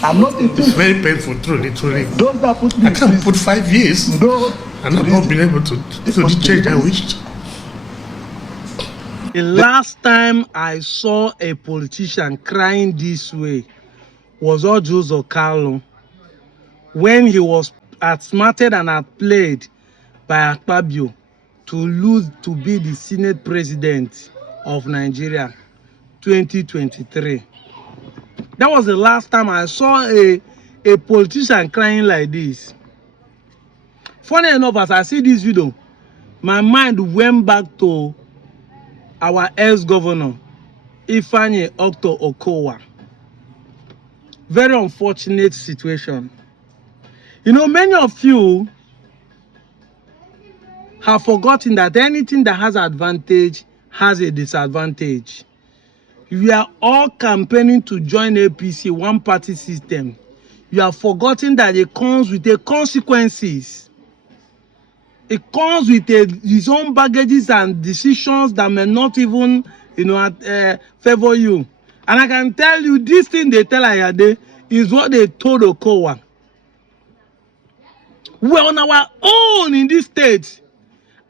I'm not a thief. It's very painful, truly. Those that put me I can't put 5 years. No. And I've not been able to do the change I wished. The last time I saw a politician crying this way was Ojozo Carlo when he was outsmarted and outplayed by Akpabio to lose to be the Senate President of Nigeria 2023. That was the last time I saw a politician crying like this. Funny enough, as I see this video, my mind went back to our ex-governor, Ifeanyi Octo Okowa. Very unfortunate situation. You know, many of you have forgotten that anything that has advantage has a disadvantage. We are all campaigning to join APC, one party system. You have forgotten that it comes with the consequences. It comes with its own baggages and decisions that may not even, favor you. And I can tell you, this thing they tell Ayade is what they told Okowa. We're on our own in this state.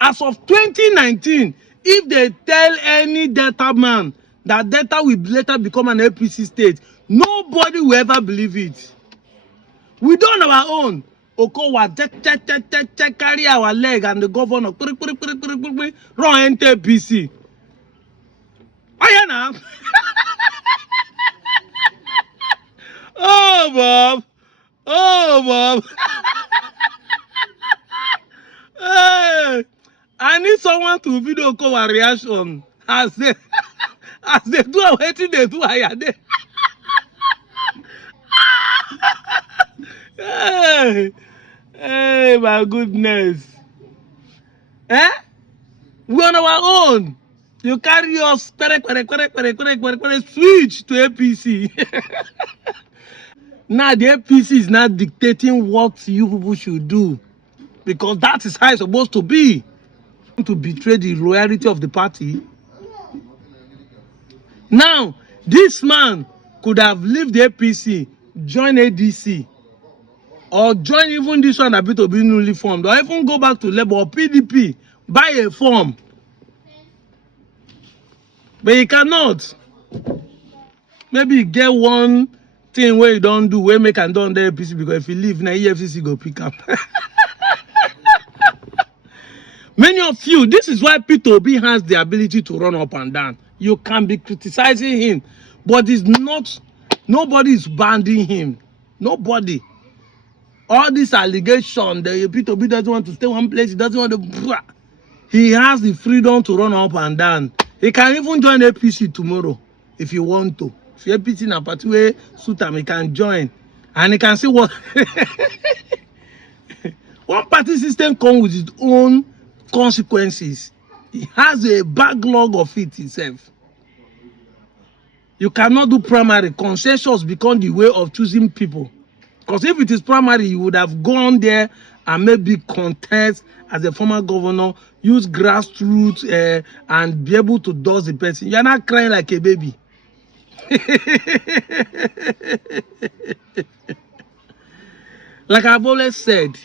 As of 2019, if they tell any Delta man that Delta will later become an APC state, nobody will ever believe it. We done our own. Okowa carry our leg and the governor run enter APC. Oh yeah now. Oh Bob. Oh Bob. Hey, I need someone to video call a reaction as they do waiting they do Ayade. Hey, my goodness. Eh? We're on our own. You carry us switch to APC. Now the APC is not dictating what you people should do. Because that is how it's supposed to be. To betray the loyalty of the party. Now, this man could have left the APC, joined ADC, or join even this one a bit of being newly formed, or even go back to Labour or PDP, buy a form. But he cannot. Maybe get one thing where you don't do, where make and done the APC, because if you leave, now EFCC go pick up. Many of you, this is why Peter Obi has the ability to run up and down. You can be criticizing him, but it's not, nobody is banding him. Nobody. All this allegation that Peter Obi doesn't want to stay one place, he doesn't want to. He has the freedom to run up and down. He can even join APC tomorrow if you want to. If you're APC in a particular suit him, he can join. And he can see what. One party system comes with its own consequences. It has a backlog of it itself. You cannot do primary. Consensus become the way of choosing people. Because if it is primary, you would have gone there and maybe contest as a former governor, use grassroots and be able to dose the person. You're not crying like a baby. Like I've always said,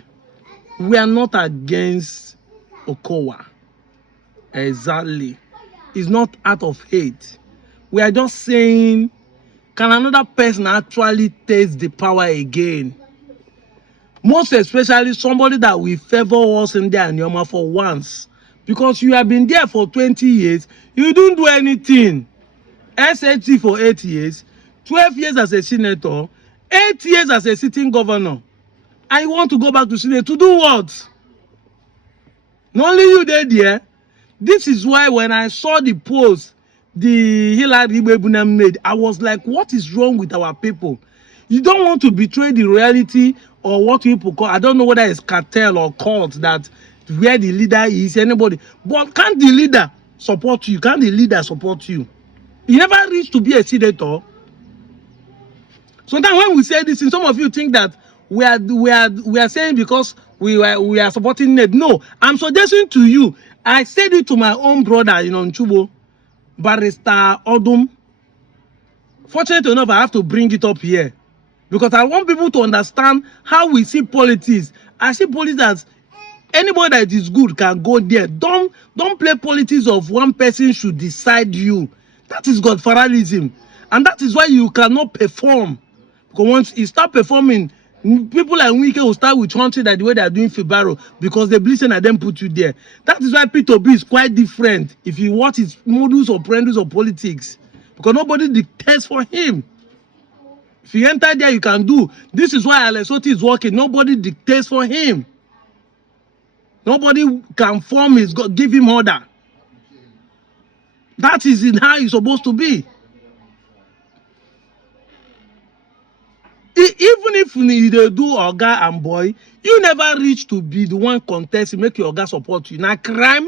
we are not against Okowa. Exactly. It's not out of hate. We are just saying, can another person actually taste the power again? Most especially somebody that will favor us in there and Yoma for once. Because you have been there for 20 years, you don't do anything. SHG for 8 years, 12 years as a senator, 8 years as a sitting governor. I want to go back to Senate to do what? Not only you there. This is why when I saw the post the Hillary Ibebuna made, I was like, what is wrong with our people? You don't want to betray the reality or what people call, I don't know whether it's cartel or cult, that where the leader is, anybody. But can't the leader support you? Can't the leader support you? You never reach to be a senator. Sometimes when we say this, and some of you think that we are saying because we are supporting Ned. No, I'm suggesting to you. I said it to my own brother, Nchubo, Barrister Odum. Fortunately enough, I have to bring it up here Because I want people to understand how we see politics. I see politics as anybody that is good can go there. Don't play politics of one person should decide you. That is godfatherism. And that is why you cannot perform. Because once you start performing, people like Wike will start with hunting that the way they are doing Fibaro because they believe that them put you there. That is why P2B is quite different if you watch his modus operandi of politics. Because nobody dictates for him. If you enter there, you can do. This is why Alessoti is working. Nobody dictates for him. Nobody can form his God, give him order. That is in how it's supposed to be. Even if you do Oga and boy, you never reach to be the one contesting, make your Oga support you. Now crime.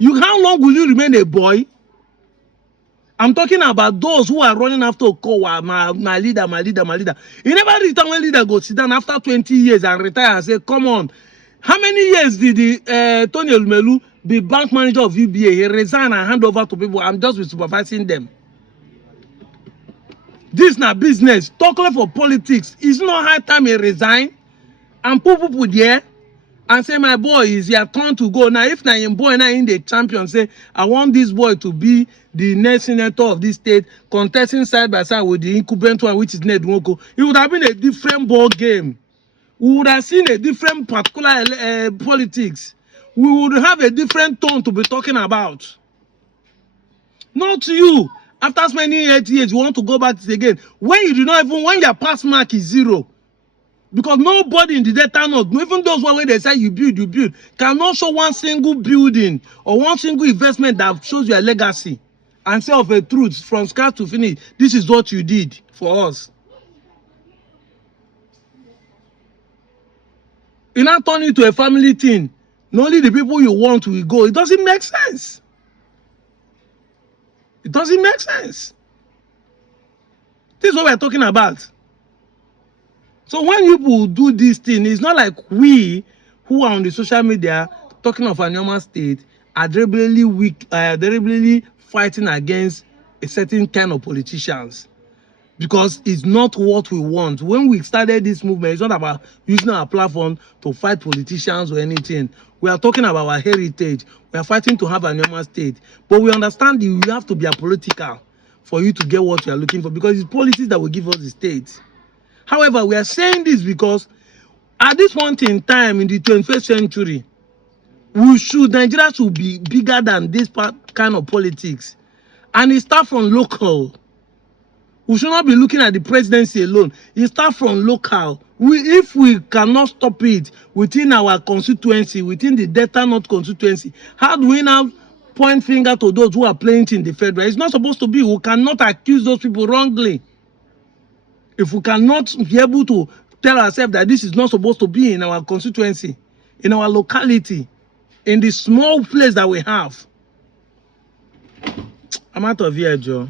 How long will you remain a boy? I'm talking about those who are running after Okowa, my leader, my leader, my leader. You never return when leader go sit down after 20 years and retire and say, come on. How many years did Tony Elumelu be bank manager of UBA? He resigned and hand over to people. I'm just supervising them. This na business. Talking for politics. It's not high time he resign and put people there and say, my boy, is your turn to go. Now, if your boy now in the champion say, I want this boy to be the next senator of this state, contesting side by side with the incumbent one, which is Ned Nwoko, it would have been a different ball game. We would have seen a different particular politics. We would have a different tone to be talking about. Not you. After spending 8 years, you want to go back to it again. When you do not even, when your pass mark is 0. Because nobody in the data knows, even those when they say you build, cannot show one single building or one single investment that shows your legacy and say of a truth from scratch to finish. This is what you did for us. You now turn it to a family thing. Not only the people you want will go. It doesn't make sense. It doesn't make sense. This is what we're talking about. So when people do this thing, it's not like we who are on the social media talking of a normal state are deliberately weak, deliberately fighting against a certain kind of politicians. Because it's not what we want. When we started this movement, it's not about using our platform to fight politicians or anything. We are talking about our heritage. We are fighting to have a normal state. But we understand you have to be apolitical for you to get what you are looking for. Because it's policies that will give us the state. However, we are saying this because at this point in time in the 21st century, Nigeria should be bigger than this kind of politics. And it starts from local. We should not be looking at the presidency alone. It starts from local. If we cannot stop it within our constituency, within the Delta North constituency, how do we now point finger to those who are playing it in the federal? It's not supposed to be. We cannot accuse those people wrongly. If we cannot be able to tell ourselves that this is not supposed to be in our constituency, in our locality, in the small place that we have. I'm out of here, Joe.